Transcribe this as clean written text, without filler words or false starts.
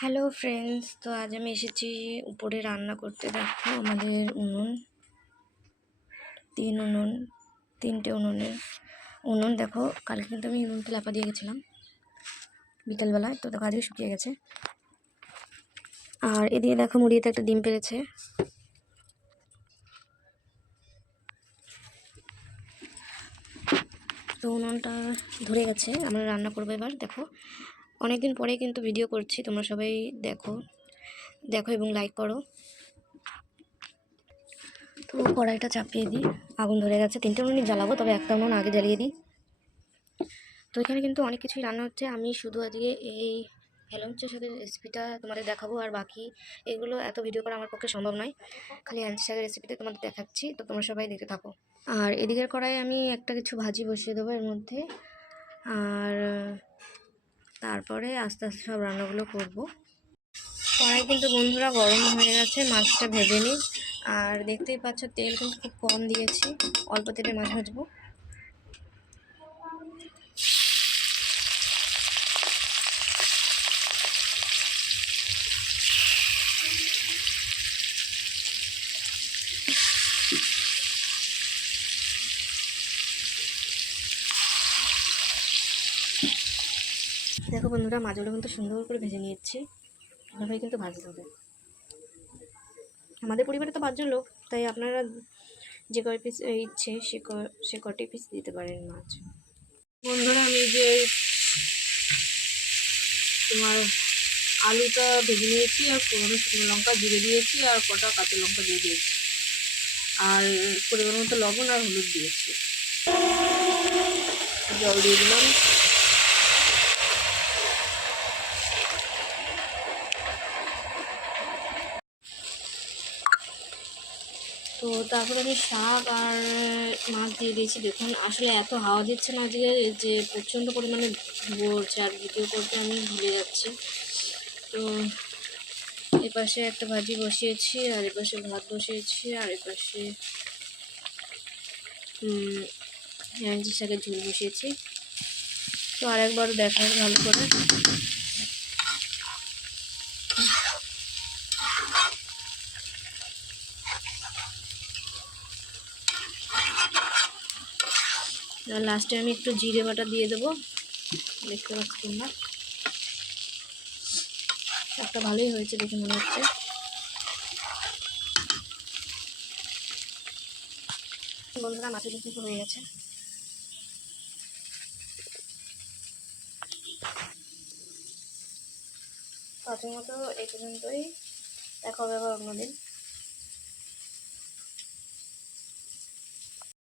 Hello friends, তো আজ আমি এসেছি উপরে রান্না করতে। দেখো আমাদের উনুন, তিনটে উনুন দেখো। কালকে কিন্তু আমি উনুনটা লাপা দিয়ে গেছিলাম বিকালবেলায়, তো দেখো আজকে শুকিয়ে গেছে। আর এদিকে দেখো মুড়িতে একটা ডিম পেরেছে। তো উনুনটা ধরে গেছে, আমরা রান্না করবো এবার। দেখো অনেকদিন পরে কিন্তু ভিডিও করছি, তোমরা সবাই দেখো এবং লাইক করো। তো কড়াইটা চাপিয়ে দিই, আগুন ধরে গেছে। তিনটে উনুনই জ্বালাবো, তবে একটা উনুন আগে জ্বালিয়ে দিই। তো এখানে কিন্তু অনেক কিছুই রান্না হচ্ছে। আমি শুধু আজকে এই হেলঞ্চের সাথে রেসিপিটা তোমাদের দেখাবো, আর বাকি এগুলো এত ভিডিও করা আমার পক্ষে সম্ভব নয়। খালি হেলঞ্চের শাকের রেসিপিটা তোমাদের দেখাচ্ছি, তো তোমরা সবাই দেখতে থাকো। আর এদিকের কড়াইয়ে আমি একটা কিছু ভাজি বসিয়ে দেবো এর মধ্যে, আর তারপরে আস্তে আস্তে সব রান্নাগুলো করব। কড়াই কিন্তু বন্ধুরা গরম হয়ে গেছে, মাছটা ভেজে নিই। আর দেখতেই পাচ্ছ তেল কিন্তু খুব কম দিয়েছি, অল্প তেলে মাছ ভাজবো। দেখো বন্ধুরা, মাছগুলো কিন্তু সুন্দর করে ভেজে নিয়েছি। এভাবেই কিন্তু ভাজতে হবে। আমাদের পরিবারে তো 5 জন লোক, তাই আপনারা যে কয় পিস ইচ্ছে সে কটি পিস দিতে পারেন মাছ। বন্ধুরা, আমি যে তোমার আলুটা ভেজে নিয়েছি, আর শুকনো লঙ্কা জিরে দিয়েছি, আর কটা কাঁচা লঙ্কা দিয়ে দিয়েছি, আর পরিমাণ মতো লবণ আর হলুদ দিয়েছি। জল দিয়ে দিলাম। তো তারপরে আমি শাক আর মাছ দিয়ে দিয়েছি। দেখুন আসলে এত হাওয়া দিচ্ছে না আজকে, যে প্রচণ্ড পরিমাণে ধরছে, আর ভিডিও করতে আমি ভুলে যাচ্ছি। তো এপাশে একটা ভাজি বসিয়েছি, আর এপাশে ভাত বসিয়েছি, আর এপাশে হেলাঞ্চি শাকের ঝোল বসিয়েছি। তো আরেকবার দেখার ভালো করে। লাস্টে আমি একটু জিরে বাটা দিয়ে দেবো, দেখতে পাচ্ছি তোমরা। শাকটা ভালোই হয়েছে দেখে মনে হচ্ছে। বন্ধুরা, মাছের কিছু হয়ে গেছে। আজকের মতো এই পর্যন্তই, দেখা হবে আবার অন্যদিন।